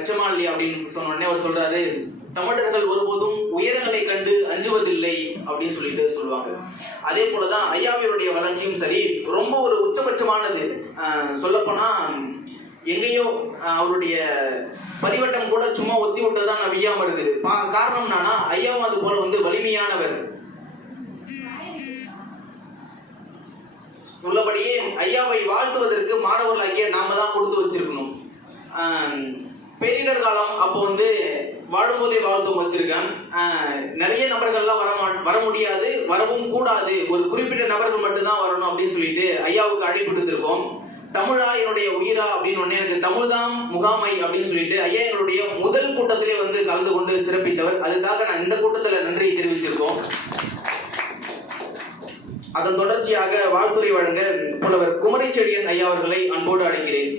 அச்சமா இல்லையா அப்படின்னு சொன்ன உடனே அவர் சொல்றாரு, தமிழர்கள் ஒருபோதும் உயரங்களை கண்டு அஞ்சுவதில்லை அப்படின்னு சொல்லுவாங்க. அதே போலதான் ஐயாவினுடைய வளர்ச்சியும் சரி, ரொம்ப ஒரு உச்சபட்சமானது. சொல்லப்போனா எங்கேயோ அவருடைய பரிவட்டம் கூட சும்மா ஒத்தி விட்டதான் வியாம இருக்குது. காரணம் என்னன்னா, ஐயாவும் அது போல வலிமையானவர். உள்ளபடியே ஐயாவை வாழ்த்துவதற்கு மாணவர்களாகிய நாம தான் கொடுத்து வச்சிருக்கணும். பேரிடர் காலம் அப்போ வாழும்போதே வாழ்த்து வச்சிருக்கேன். நிறைய நபர்கள்லாம் வர முடியாது, வரவும் கூடாது, ஒரு குறிப்பிட்ட நபர்கள் மட்டும்தான் வரணும் அப்படின்னு சொல்லிட்டு ஐயாவுக்கு அழைப்பு விடுத்திருக்கோம். தமிழா என்னுடைய உயிரா அப்படின்னு ஒண்ணு, எனக்கு தமிழ் தான் முகாமை அப்படின்னு சொல்லிட்டு ஐயா என்னுடைய முதல் கூட்டத்திலே கலந்து கொண்டு சிறப்பித்தவர். அதுக்காக நான் இந்த கூட்டத்தில் நன்றி தெரிவிச்சிருக்கோம். அதன் தொடர்ச்சியாக வாழ்த்துரை வழங்க புலவர் குமரிச்செழியன் ஐயா அவர்களை அன்போடு அழைக்கிறேன்.